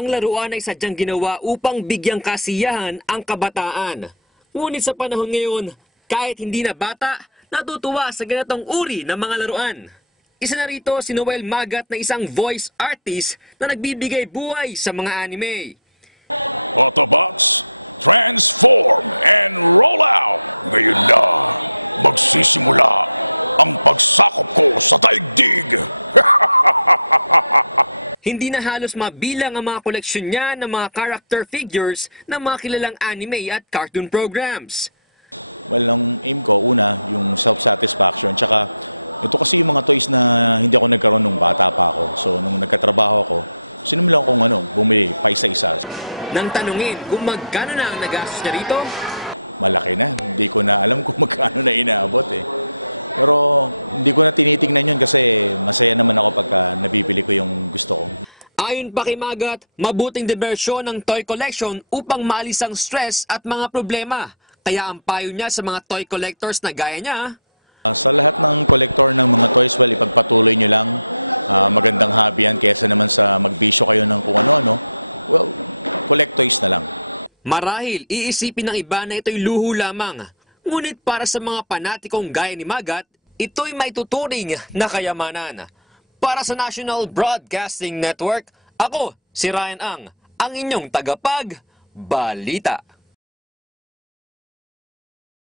Ang laruan ay sadyang ginawa upang bigyang kasiyahan ang kabataan. Ngunit sa panahon ngayon, kahit hindi na bata, natutuwa sa ganitong uri ng mga laruan. Isa na rito si Noel Magat na isang voice artist na nagbibigay buhay sa mga anime. Hindi na halos mabilang ang mga koleksyon niya ng mga character figures ng mga kilalang anime at cartoon programs. Nang tanungin kung magkano na ang nagastos niya rito, ayon pa kay Magat, mabuting diversyon ng toy collection upang maalis ang stress at mga problema. Kaya ang payo niya sa mga toy collectors na gaya niya, marahil iisipin ng iba na ito'y luho lamang. Ngunit para sa mga panatikong gaya ni Magat, ito'y maituturing na kayamanan. Para sa National Broadcasting Network, ako si Ryan Ang inyong tagapagbalita.